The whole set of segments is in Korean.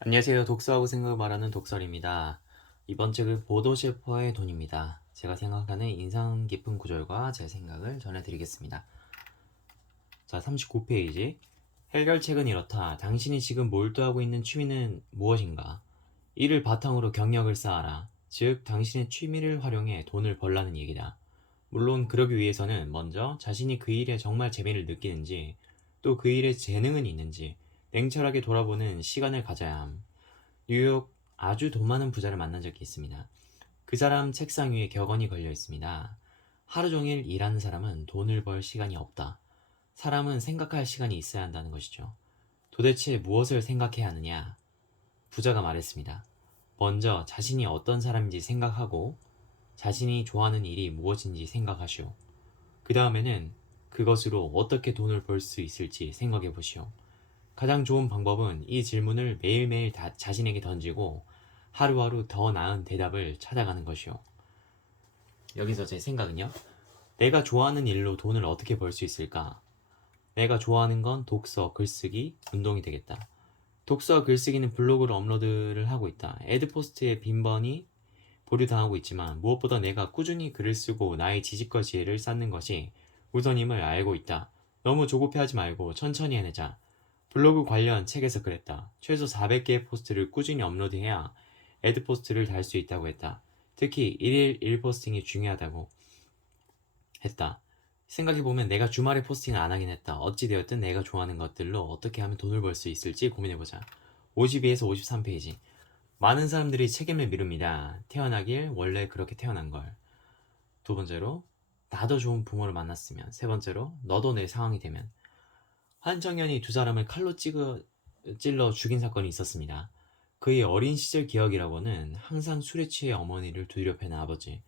안녕하세요. 독서하고 생각을 말하는 독설입니다. 이번 책은 보도 셰퍼의 돈입니다. 제가 생각하는 인상 깊은 구절과 제 생각을 전해드리겠습니다. 자, 39페이지. 해결책은 이렇다. 당신이 지금 몰두하고 있는 취미는 무엇인가? 이를 바탕으로 경력을 쌓아라. 즉, 당신의 취미를 활용해 돈을 벌라는 얘기다. 물론 그러기 위해서는 먼저 자신이 그 일에 정말 재미를 느끼는지, 또 그 일에 재능은 있는지 냉철하게 돌아보는 시간을 가져야 함. 뉴욕 아주 돈 많은 부자를 만난 적이 있습니다. 그 사람 책상 위에 격언이 걸려 있습니다. 하루 종일 일하는 사람은 돈을 벌 시간이 없다. 사람은 생각할 시간이 있어야 한다는 것이죠. 도대체 무엇을 생각해야 하느냐? 부자가 말했습니다. 먼저 자신이 어떤 사람인지 생각하고 자신이 좋아하는 일이 무엇인지 생각하시오. 그 다음에는 그것으로 어떻게 돈을 벌 수 있을지 생각해 보시오. 가장 좋은 방법은 이 질문을 매일매일 자신에게 던지고 하루하루 더 나은 대답을 찾아가는 것이요. 여기서 제 생각은요. 내가 좋아하는 일로 돈을 어떻게 벌 수 있을까? 내가 좋아하는 건 독서, 글쓰기, 운동이 되겠다. 독서, 글쓰기는 블로그로 업로드를 하고 있다. 애드포스트에 빈번히 보류당하고 있지만 무엇보다 내가 꾸준히 글을 쓰고 나의 지식과 지혜를 쌓는 것이 우선임을 알고 있다. 너무 조급해하지 말고 천천히 해내자. 블로그 관련 책에서 그랬다. 최소 400개의 포스트를 꾸준히 업로드해야 애드포스트를 달 수 있다고 했다. 특히 1일 1포스팅이 중요하다고 했다. 생각해보면 내가 주말에 포스팅을 안 하긴 했다. 어찌되었든 내가 좋아하는 것들로 어떻게 하면 돈을 벌 수 있을지 고민해보자. 52에서 53페이지. 많은 사람들이 책임을 미룹니다. 태어나길 원래 그렇게 태어난 걸. 두 번째로, 나도 좋은 부모를 만났으면. 세 번째로, 너도 내 상황이 되면. 한 청년이 두 사람을 칼로 찔러 죽인 사건이 있었습니다. 그의 어린 시절 기억이라고는 항상 술에 취해 어머니를 두드려 패는 아버지.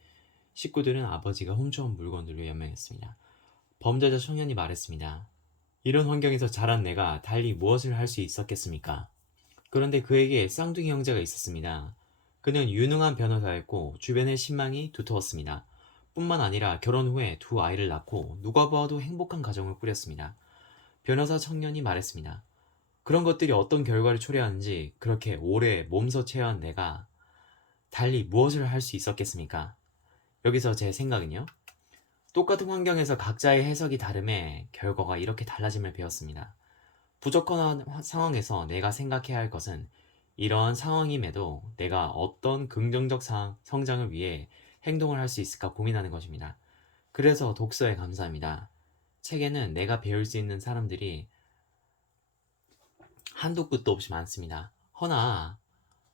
식구들은 아버지가 훔쳐온 물건들로 연명했습니다. 범죄자 청년이 말했습니다. 이런 환경에서 자란 내가 달리 무엇을 할 수 있었겠습니까? 그런데 그에게 쌍둥이 형제가 있었습니다. 그는 유능한 변호사였고 주변의 신망이 두터웠습니다. 뿐만 아니라 결혼 후에 두 아이를 낳고 누가 보아도 행복한 가정을 꾸렸습니다. 변호사 청년이 말했습니다. 그런 것들이 어떤 결과를 초래하는지 그렇게 오래 몸서 체화한 내가 달리 무엇을 할 수 있었겠습니까? 여기서 제 생각은요. 똑같은 환경에서 각자의 해석이 다름에 결과가 이렇게 달라짐을 배웠습니다. 부족한 상황에서 내가 생각해야 할 것은 이러한 상황임에도 내가 어떤 긍정적 성장을 위해 행동을 할 수 있을까 고민하는 것입니다. 그래서 독서에 감사합니다. 책에는 내가 배울 수 있는 사람들이 한도 끝도 없이 많습니다. 허나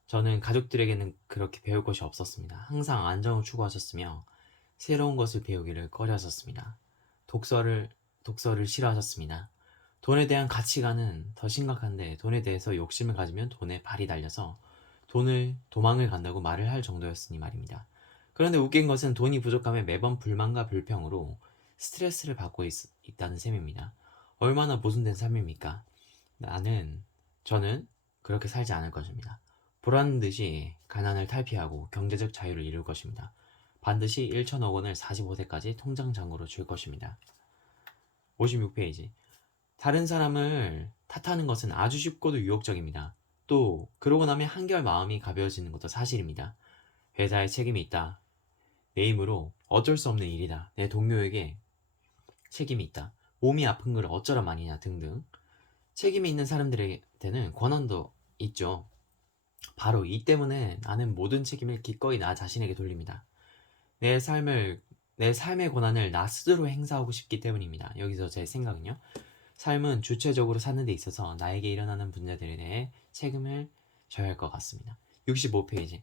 저는 가족들에게는 그렇게 배울 것이 없었습니다. 항상 안정을 추구하셨으며 새로운 것을 배우기를 꺼려하셨습니다. 독서를 독서를 싫어하셨습니다. 돈에 대한 가치관은 더 심각한데 돈에 대해서 욕심을 가지면 돈에 발이 달려서 돈을 도망을 간다고 말을 할 정도였으니 말입니다. 그런데 웃긴 것은 돈이 부족하면 매번 불만과 불평으로 스트레스를 받고 있다는 셈입니다. 얼마나 모순된 삶입니까? 나는 저는 그렇게 살지 않을 것입니다. 보라는 듯이 가난을 탈피하고 경제적 자유를 이룰 것입니다. 반드시 1천억 원을 45세까지 통장 잔고로 줄 것입니다. 56페이지. 다른 사람을 탓하는 것은 아주 쉽고도 유혹적입니다. 또 그러고 나면 한결 마음이 가벼워지는 것도 사실입니다. 회사에 책임이 있다. 내 힘으로 어쩔 수 없는 일이다. 내 동료에게 책임이 있다. 몸이 아픈 걸 어쩌라 마니냐 등등. 책임이 있는 사람들한테는 권한도 있죠. 바로 이 때문에 나는 모든 책임을 기꺼이 나 자신에게 돌립니다. 내 삶을, 내 삶의 권한을 나 스스로 행사하고 싶기 때문입니다. 여기서 제 생각은요. 삶은 주체적으로 사는 데 있어서 나에게 일어나는 문제들에 대해 책임을 져야 할 것 같습니다. 65페이지.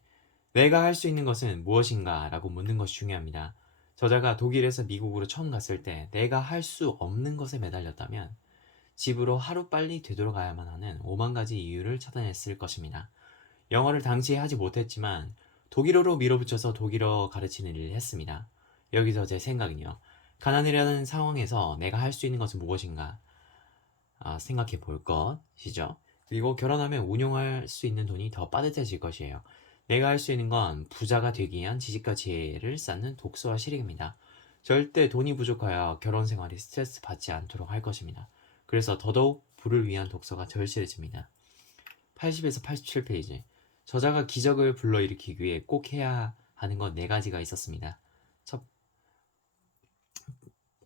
내가 할 수 있는 것은 무엇인가? 라고 묻는 것이 중요합니다. 저자가 독일에서 미국으로 처음 갔을 때 내가 할 수 없는 것에 매달렸다면 집으로 하루빨리 되돌아가야만 하는 5만 가지 이유를 찾아냈을 것입니다. 영어를 당시에 하지 못했지만 독일어로 밀어붙여서 독일어 가르치는 일을 했습니다. 여기서 제 생각은요. 가난이라는 상황에서 내가 할 수 있는 것은 무엇인가 생각해 볼 것이죠. 그리고 결혼하면 운용할 수 있는 돈이 더 빠듯해질 것이에요. 내가 할 수 있는 건 부자가 되기 위한 지식과 지혜를 쌓는 독서와 실익입니다. 절대 돈이 부족하여 결혼 생활이 스트레스 받지 않도록 할 것입니다. 그래서 더더욱 부를 위한 독서가 절실해집니다. 80에서 87페이지. 저자가 기적을 불러일으키기 위해 꼭 해야 하는 건 네 가지가 있었습니다. 첫,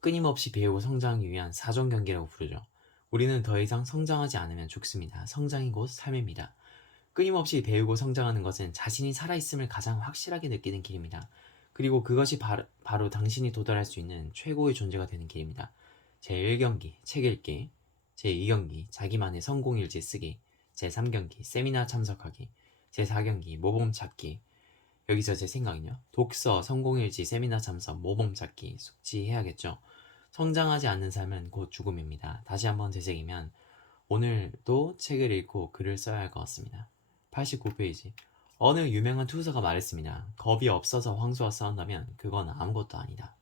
끊임없이 배우고 성장하기 위한 사전 경기라고 부르죠. 우리는 더 이상 성장하지 않으면 죽습니다. 성장이 곧 삶입니다. 끊임없이 배우고 성장하는 것은 자신이 살아있음을 가장 확실하게 느끼는 길입니다. 그리고 그것이 바로 당신이 도달할 수 있는 최고의 존재가 되는 길입니다. 제1경기, 책 읽기. 제2경기, 자기만의 성공일지 쓰기. 제3경기, 세미나 참석하기. 제4경기, 모범 찾기. 여기서 제 생각은요. 독서, 성공일지, 세미나 참석, 모범 찾기, 숙지해야겠죠. 성장하지 않는 삶은 곧 죽음입니다. 다시 한번 되새기면 오늘도 책을 읽고 글을 써야 할 것 같습니다. 89페이지. 어느 유명한 투서가 말했습니다. 겁이 없어서 황소와 싸운다면 그건 아무것도 아니다.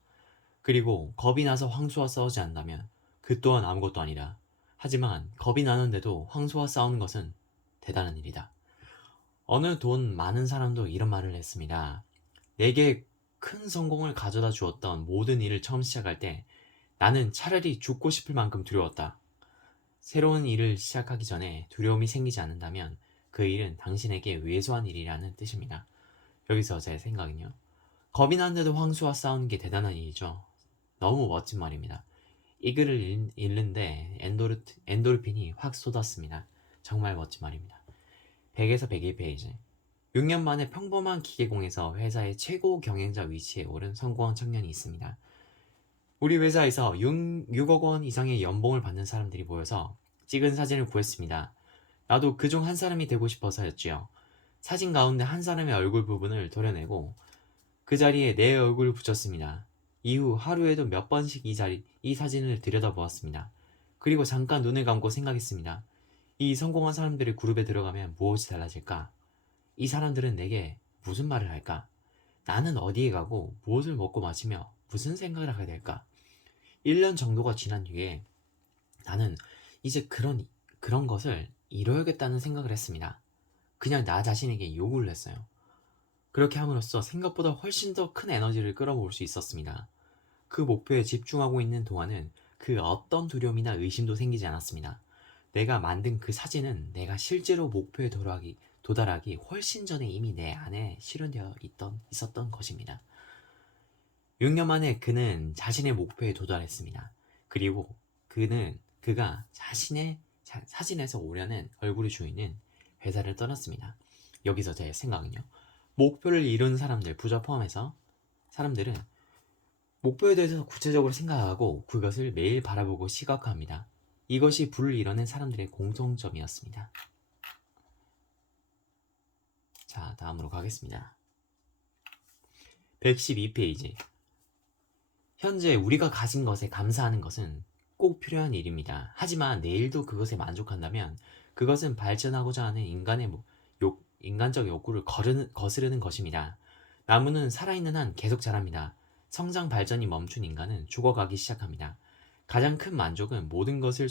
그리고 겁이 나서 황소와 싸우지 않는다면 그 또한 아무것도 아니다. 하지만 겁이 나는데도 황소와 싸우는 것은 대단한 일이다. 어느 돈 많은 사람도 이런 말을 했습니다. 내게 큰 성공을 가져다 주었던 모든 일을 처음 시작할 때 나는 차라리 죽고 싶을 만큼 두려웠다. 새로운 일을 시작하기 전에 두려움이 생기지 않는다면 그 일은 당신에게 왜소한 일이라는 뜻입니다. 여기서 제 생각은요. 겁이 나는데도 황소와 싸우는 게 대단한 일이죠. 너무 멋진 말입니다. 이 글을 읽는데 엔도르핀이 확 쏟았습니다. 정말 멋진 말입니다. 100에서 101페이지. 6년 만에 평범한 기계공에서 회사의 최고 경영자 위치에 오른 성공한 청년이 있습니다. 우리 회사에서 6억 원 이상의 연봉을 받는 사람들이 모여서 찍은 사진을 구했습니다. 나도 그중 한 사람이 되고 싶어서였지요. 사진 가운데 한 사람의 얼굴 부분을 도려내고 그 자리에 내 얼굴을 붙였습니다. 이후 하루에도 몇 번씩 이 사진을 들여다보았습니다. 그리고 잠깐 눈을 감고 생각했습니다. 이 성공한 사람들의 그룹에 들어가면 무엇이 달라질까? 이 사람들은 내게 무슨 말을 할까? 나는 어디에 가고 무엇을 먹고 마시며 무슨 생각을 하게 될까? 1년 정도가 지난 뒤에 나는 이제 그런 것을 이뤄야겠다는 생각을 했습니다. 그냥 나 자신에게 요구를 했어요. 그렇게 함으로써 생각보다 훨씬 더 큰 에너지를 끌어모을 수 있었습니다. 그 목표에 집중하고 있는 동안은 그 어떤 두려움이나 의심도 생기지 않았습니다. 내가 만든 그 사진은 내가 실제로 목표에 도달하기 훨씬 전에 이미 내 안에 실현되어 있었던 것입니다. 6년 만에 그는 자신의 목표에 도달했습니다. 그리고 그가 자신의 사진에서 오려는 얼굴의 주인은 회사를 떠났습니다. 여기서 제 생각은요. 목표를 이룬 사람들, 부자 포함해서 사람들은 목표에 대해서 구체적으로 생각하고 그것을 매일 바라보고 시각화합니다. 이것이 부를 이뤄낸 사람들의 공통점이었습니다. 자, 다음으로 가겠습니다. 112페이지. 현재 우리가 가진 것에 감사하는 것은 꼭 필요한 일입니다. 하지만 내일도 그것에 만족한다면 그것은 발전하고자 하는 인간적 욕구를 거스르는 것입니다. 나무는 살아있는 한 계속 자랍니다. 성장 발전이 멈춘 인간은 죽어가기 시작합니다. 가장 큰 만족은 모든 것을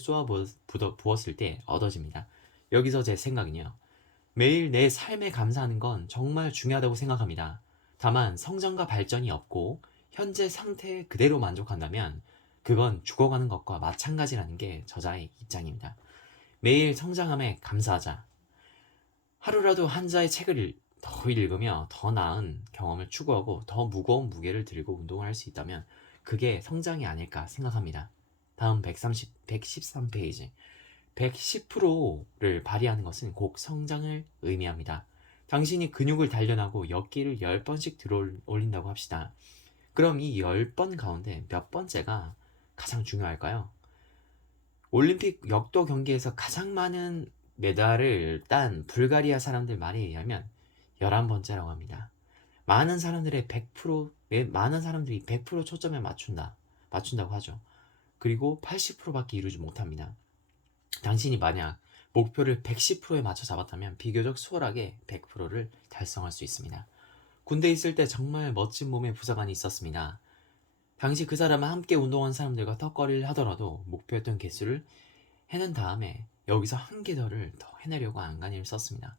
부었을 때 얻어집니다. 여기서 제 생각은요. 매일 내 삶에 감사하는 건 정말 중요하다고 생각합니다. 다만 성장과 발전이 없고 현재 상태 그대로 만족한다면 그건 죽어가는 것과 마찬가지라는 게 저자의 입장입니다. 매일 성장함에 감사하자. 하루라도 한 자의 책을 더 읽으며 더 나은 경험을 추구하고 더 무거운 무게를 들고 운동을 할 수 있다면 그게 성장이 아닐까 생각합니다. 다음 113페이지. 110%를 발휘하는 것은 곧 성장을 의미합니다. 당신이 근육을 단련하고 역기를 10번씩 들어 올린다고 합시다. 그럼 이 10번 가운데 몇 번째가 가장 중요할까요? 올림픽 역도 경기에서 가장 많은 메달을 딴 불가리아 사람들 말에 의하면 11번째라고 합니다. 많은 사람들이 100% 초점에 맞춘다고 하죠. 그리고 80%밖에 이루지 못합니다. 당신이 만약 목표를 110%에 맞춰 잡았다면 비교적 수월하게 100%를 달성할 수 있습니다. 군대에 있을 때 정말 멋진 몸의 부사관이 있었습니다. 당시 그 사람은 함께 운동한 사람들과 턱걸이를 하더라도 목표했던 개수를 해낸 다음에 여기서 한 개더를 더 해내려고 안간힘을 썼습니다.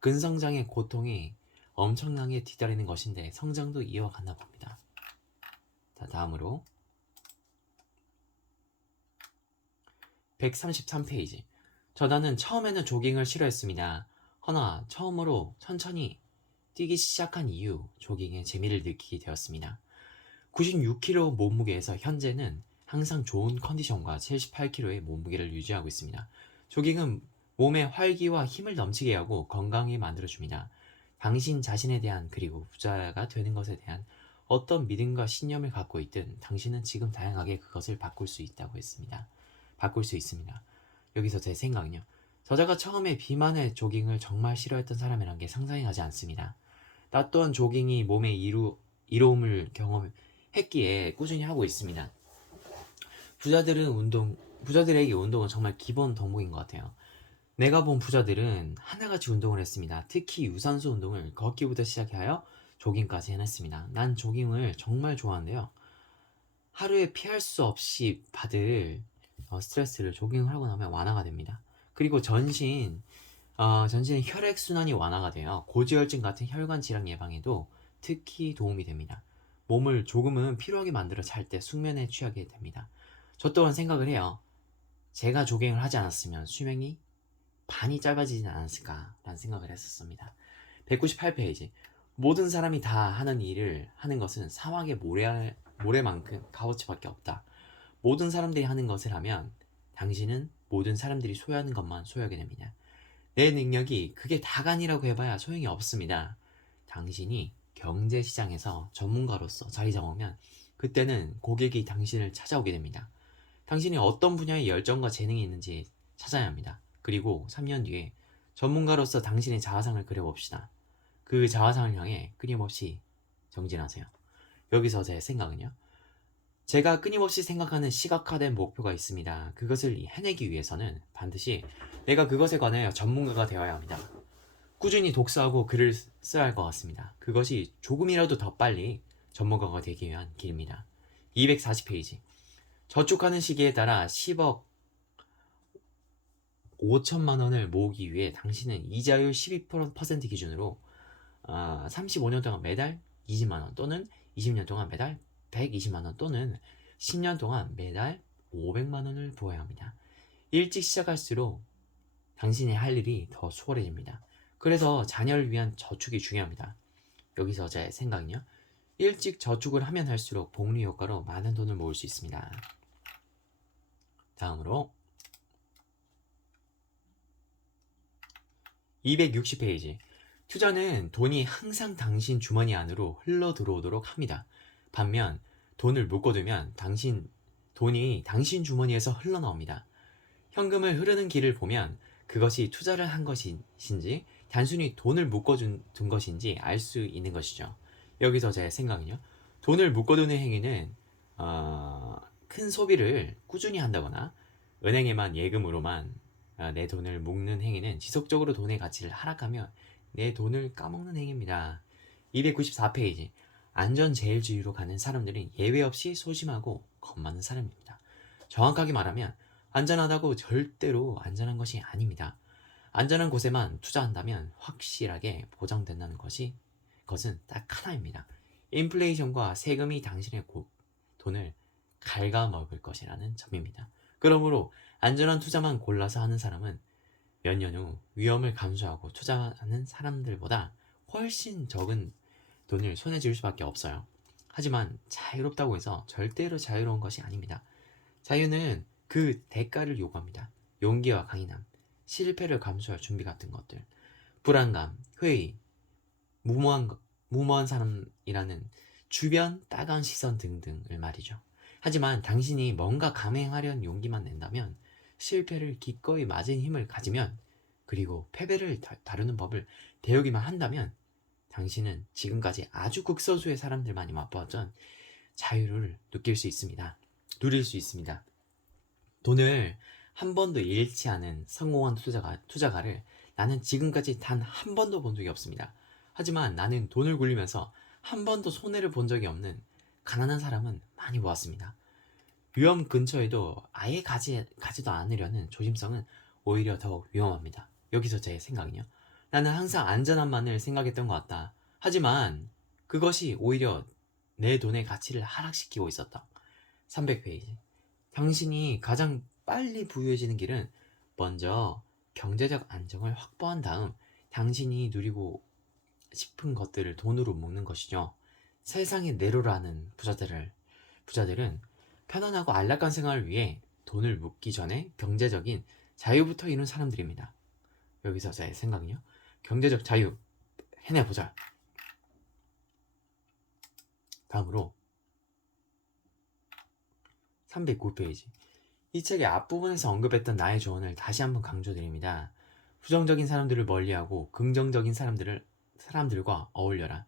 근성장의 고통이 엄청나게 뒤따르는 것인데 성장도 이어갔나 봅니다. 자, 다음으로 133페이지. 나는 처음에는 조깅을 싫어했습니다. 허나 처음으로 천천히 뛰기 시작한 이후 조깅의 재미를 느끼게 되었습니다. 96kg 몸무게에서 현재는 항상 좋은 컨디션과 78kg의 몸무게를 유지하고 있습니다. 조깅은 몸에 활기와 힘을 넘치게 하고 건강히 만들어줍니다. 당신 자신에 대한 그리고 부자가 되는 것에 대한 어떤 믿음과 신념을 갖고 있든 당신은 지금 다양하게 그것을 바꿀 수 있다고 했습니다. 바꿀 수 있습니다. 여기서 제 생각은요. 저자가 처음에 비만의 조깅을 정말 싫어했던 사람이란 게 상상이 가지 않습니다. 나 또한 조깅이 몸의 이로움을 경험했기에 꾸준히 하고 있습니다. 부자들에게 운동은 정말 기본 덕목인 것 같아요. 내가 본 부자들은 하나같이 운동을 했습니다. 특히 유산소 운동을 걷기부터 시작하여 조깅까지 해냈습니다. 난 조깅을 정말 좋아하는데요. 하루에 피할 수 없이 받을 스트레스를 조깅을 하고 나면 완화가 됩니다. 그리고 전신의 혈액순환이 완화가 되어 고지혈증 같은 혈관 질환 예방에도 특히 도움이 됩니다. 몸을 조금은 피로하게 만들어 잘 때 숙면에 취하게 됩니다. 저 또한 생각을 해요. 제가 조깅을 하지 않았으면 수명이 반이 짧아지진 않았을까라는 생각을 했었습니다. 198페이지. 모든 사람이 다 하는 일을 하는 것은 사막의 모래만큼 값어치밖에 없다. 모든 사람들이 하는 것을 하면 당신은 모든 사람들이 소유하는 것만 소유하게 됩니다. 내 능력이 그게 다가 아니라고 해봐야 소용이 없습니다. 당신이 경제시장에서 전문가로서 자리 잡으면 그때는 고객이 당신을 찾아오게 됩니다. 당신이 어떤 분야에 열정과 재능이 있는지 찾아야 합니다. 그리고 3년 뒤에 전문가로서 당신의 자화상을 그려봅시다. 그 자화상을 향해 끊임없이 정진하세요. 여기서 제 생각은요. 제가 끊임없이 생각하는 시각화된 목표가 있습니다. 그것을 해내기 위해서는 반드시 내가 그것에 관하여 전문가가 되어야 합니다. 꾸준히 독서하고 글을 써야 할 것 같습니다. 그것이 조금이라도 더 빨리 전문가가 되기 위한 길입니다. 240페이지. 저축하는 시기에 따라 10억 5천만 원을 모으기 위해 당신은 이자율 12% 기준으로 35년 동안 매달 20만 원 또는 20년 동안 매달 120만 원 또는 10년 동안 매달 500만 원을 부어야 합니다. 일찍 시작할수록 당신이 할 일이 더 수월해집니다. 그래서 자녀를 위한 저축이 중요합니다. 여기서 제 생각은요. 일찍 저축을 하면 할수록 복리 효과로 많은 돈을 모을 수 있습니다. 다음으로 260페이지. 투자는 돈이 항상 당신 주머니 안으로 흘러 들어오도록 합니다. 반면 돈을 묶어두면 돈이 당신 주머니에서 흘러나옵니다. 현금을 흐르는 길을 보면 그것이 투자를 한 것인지 단순히 돈을 묶어둔 것인지 알 수 있는 것이죠. 여기서 제 생각은요. 돈을 묶어두는 행위는 큰 소비를 꾸준히 한다거나 은행에만 예금으로만 내 돈을 묶는 행위는 지속적으로 돈의 가치를 하락하며 내 돈을 까먹는 행위입니다. 294페이지. 안전제일주의로 가는 사람들은 예외 없이 소심하고 겁 많은 사람입니다. 정확하게 말하면 안전하다고 절대로 안전한 것이 아닙니다. 안전한 곳에만 투자한다면 확실하게 보장된다는 것은 딱 하나입니다. 인플레이션과 세금이 당신의 돈을 갉아먹을 것이라는 점입니다. 그러므로 안전한 투자만 골라서 하는 사람은 몇 년 후 위험을 감수하고 투자하는 사람들보다 훨씬 적은 돈을 손에 쥘 수밖에 없어요. 하지만 자유롭다고 해서 절대로 자유로운 것이 아닙니다. 자유는 그 대가를 요구합니다. 용기와 강인함, 실패를 감수할 준비 같은 것들, 불안감, 회의, 무모한 사람이라는 주변 따가운 시선 등등을 말이죠. 하지만 당신이 뭔가 감행하려는 용기만 낸다면, 실패를 기꺼이 맞은 힘을 가지면, 그리고 패배를 다루는 법을 배우기만 한다면 당신은 지금까지 아주 극소수의 사람들만이 맛보았던 자유를 누릴 수 있습니다. 돈을 한 번도 잃지 않은 성공한 투자가를 나는 지금까지 단 한 번도 본 적이 없습니다. 하지만 나는 돈을 굴리면서 한 번도 손해를 본 적이 없는 가난한 사람은 많이 보았습니다. 위험 근처에도 아예 가지도 않으려는 조심성은 오히려 더욱 위험합니다. 여기서 제 생각은요. 나는 항상 안전함만을 생각했던 것 같다. 하지만 그것이 오히려 내 돈의 가치를 하락시키고 있었다. 300페이지. 당신이 가장 빨리 부유해지는 길은 먼저 경제적 안정을 확보한 다음 당신이 누리고 싶은 것들을 돈으로 먹는 것이죠. 세상의 내로라는 부자들은 편안하고 안락한 생활을 위해 돈을 묻기 전에 경제적인 자유부터 이룬 사람들입니다. 여기서 제 생각은요. 경제적 자유 해내보자. 다음으로 309페이지. 이 책의 앞부분에서 언급했던 나의 조언을 다시 한번 강조드립니다. 부정적인 사람들을 멀리하고 긍정적인 사람들과 어울려라.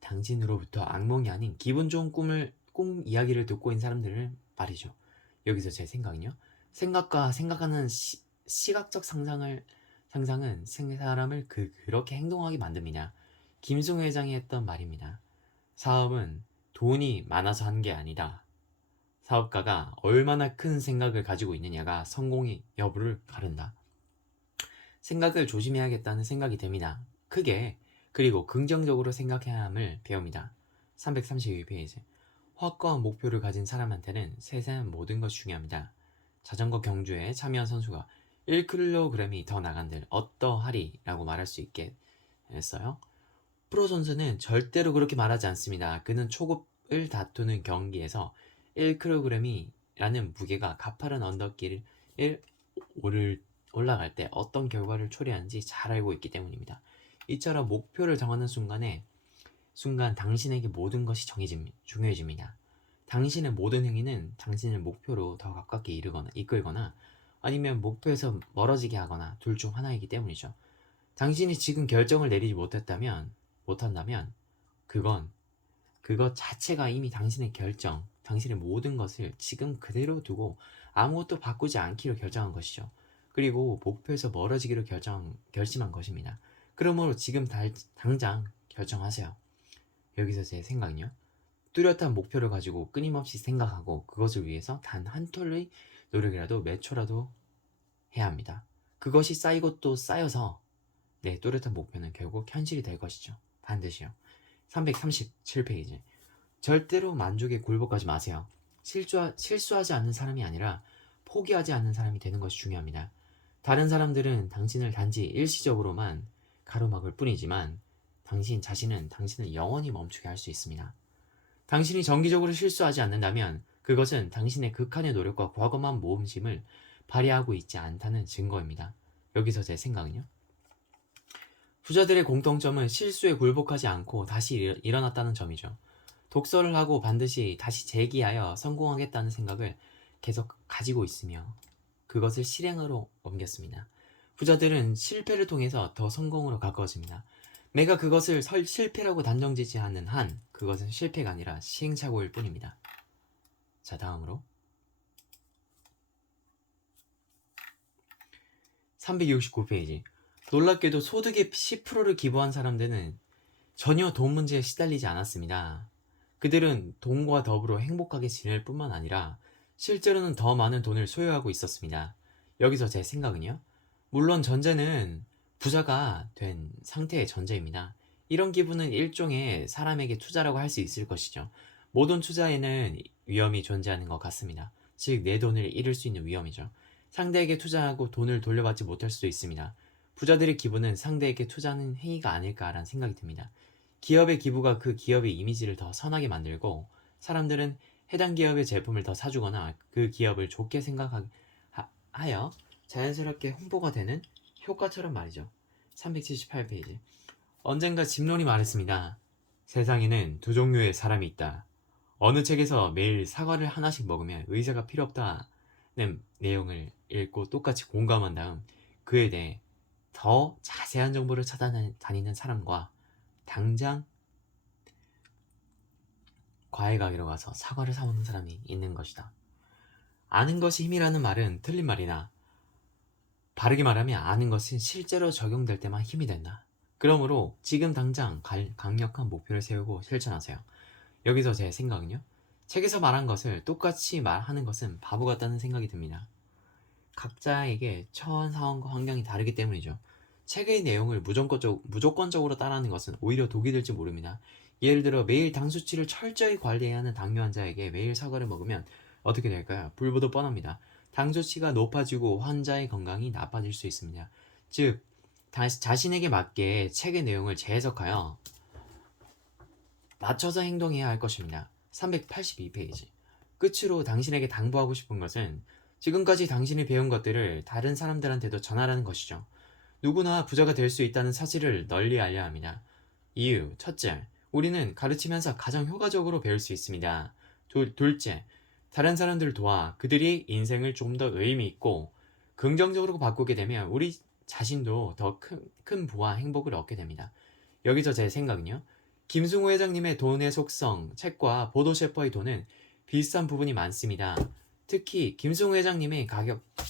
당신으로부터 악몽이 아닌 기분 좋은 꿈 이야기를 듣고 있는 사람들을 말이죠. 여기서 제 생각은요. 생각과 생각하는 시각적 상상은 사람을 그렇게 행동하게 만듭니다. 김승우 회장이 했던 말입니다. 사업은 돈이 많아서 한 게 아니다. 사업가가 얼마나 큰 생각을 가지고 있느냐가 성공의 여부를 가른다. 생각을 조심해야겠다는 생각이 듭니다. 크게 그리고 긍정적으로 생각해야 함을 배웁니다. 332페이지. 확고한 목표를 가진 사람한테는 세상의 모든 것이 중요합니다. 자전거 경주에 참여한 선수가 1kg이 더 나간들 어떠하리? 라고 말할 수 있게 했어요. 프로 선수는 절대로 그렇게 말하지 않습니다. 그는 초급을 다투는 경기에서 1kg이라는 무게가 가파른 언덕길을 올라갈 때 어떤 결과를 초래하는지 잘 알고 있기 때문입니다. 이처럼 목표를 정하는 순간 당신에게 모든 것이 중요해집니다. 당신의 모든 행위는 당신의 목표로 더 가깝게 이끌거나 아니면 목표에서 멀어지게 하거나 둘 중 하나이기 때문이죠. 당신이 지금 결정을 내리지 못한다면 그것 자체가 이미 당신의 당신의 모든 것을 지금 그대로 두고 아무것도 바꾸지 않기로 결정한 것이죠. 그리고 목표에서 멀어지기로 결심한 것입니다. 그러므로 지금 당장 결정하세요. 여기서 제 생각은요. 뚜렷한 목표를 가지고 끊임없이 생각하고 그것을 위해서 단 한 톨의 노력이라도 몇 초라도 해야 합니다. 그것이 쌓이고 또 쌓여서 내 뚜렷한 목표는 결국 현실이 될 것이죠. 반드시요. 337페이지. 절대로 만족에 굴복하지 마세요. 실수하지 않는 사람이 아니라 포기하지 않는 사람이 되는 것이 중요합니다. 다른 사람들은 당신을 단지 일시적으로만 가로막을 뿐이지만 당신 자신은 당신을 영원히 멈추게 할 수 있습니다. 당신이 정기적으로 실수하지 않는다면 그것은 당신의 극한의 노력과 과감한 모험심을 발휘하고 있지 않다는 증거입니다. 여기서 제 생각은요. 부자들의 공통점은 실수에 굴복하지 않고 다시 일어났다는 점이죠. 독서를 하고 반드시 다시 재기하여 성공하겠다는 생각을 계속 가지고 있으며 그것을 실행으로 옮겼습니다. 부자들은 실패를 통해서 더 성공으로 가까워집니다. 내가 그것을 실패라고 단정짓지 않는 한 그것은 실패가 아니라 시행착오일 뿐입니다. 자, 다음으로 369페이지. 놀랍게도 소득의 10%를 기부한 사람들은 전혀 돈 문제에 시달리지 않았습니다. 그들은 돈과 더불어 행복하게 지낼 뿐만 아니라 실제로는 더 많은 돈을 소유하고 있었습니다. 여기서 제 생각은요. 물론 전제는 부자가 된 상태의 전제입니다. 이런 기분은 일종의 사람에게 투자라고 할 수 있을 것이죠. 모든 투자에는 위험이 존재하는 것 같습니다. 즉, 내 돈을 잃을 수 있는 위험이죠. 상대에게 투자하고 돈을 돌려받지 못할 수도 있습니다. 부자들의 기분은 상대에게 투자하는 행위가 아닐까라는 생각이 듭니다. 기업의 기부가 그 기업의 이미지를 더 선하게 만들고 사람들은 해당 기업의 제품을 더 사주거나 그 기업을 좋게 생각하여 자연스럽게 홍보가 되는 효과처럼 말이죠. 378페이지. 언젠가 짐론이 말했습니다. 세상에는 두 종류의 사람이 있다. 어느 책에서 매일 사과를 하나씩 먹으면 의사가 필요 없다는 내용을 읽고 똑같이 공감한 다음 그에 대해 더 자세한 정보를 찾아다니는 사람과 당장 과일 가게로 가서 사과를 사오는 사람이 있는 것이다. 아는 것이 힘이라는 말은 틀린 말이나 바르게 말하면 아는 것은 실제로 적용될 때만 힘이 된다. 그러므로 지금 당장 강력한 목표를 세우고 실천하세요. 여기서 제 생각은요. 책에서 말한 것을 똑같이 말하는 것은 바보 같다는 생각이 듭니다. 각자에게 처한 상황과 환경이 다르기 때문이죠. 책의 내용을 무조건적으로 따라하는 것은 오히려 독이 될지 모릅니다. 예를 들어 매일 당 수치를 철저히 관리해야 하는 당뇨 환자에게 매일 사과를 먹으면 어떻게 될까요? 불보듯 뻔합니다. 당 수치가 높아지고 환자의 건강이 나빠질 수 있습니다. 즉, 자신에게 맞게 책의 내용을 재해석하여 맞춰서 행동해야 할 것입니다. 382페이지. 끝으로 당신에게 당부하고 싶은 것은 지금까지 당신이 배운 것들을 다른 사람들한테도 전하라는 것이죠. 누구나 부자가 될 수 있다는 사실을 널리 알려야 합니다. 이유, 첫째, 우리는 가르치면서 가장 효과적으로 배울 수 있습니다. 둘째, 다른 사람들을 도와 그들이 인생을 좀 더 의미 있고 긍정적으로 바꾸게 되면 우리 자신도 더 큰 부와 행복을 얻게 됩니다. 여기서 제 생각은요. 김승호 회장님의 돈의 속성, 책과 보도 셰퍼의 돈은 비슷한 부분이 많습니다. 특히 김승호 회장님의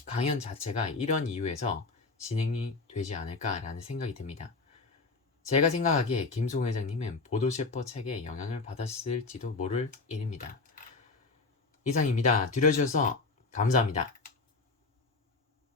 강연 자체가 이런 이유에서 진행이 되지 않을까라는 생각이 듭니다. 제가 생각하기에 김승호 회장님은 보도 셰퍼 책에 영향을 받았을지도 모를 일입니다. 이상입니다. 들어주셔서 감사합니다.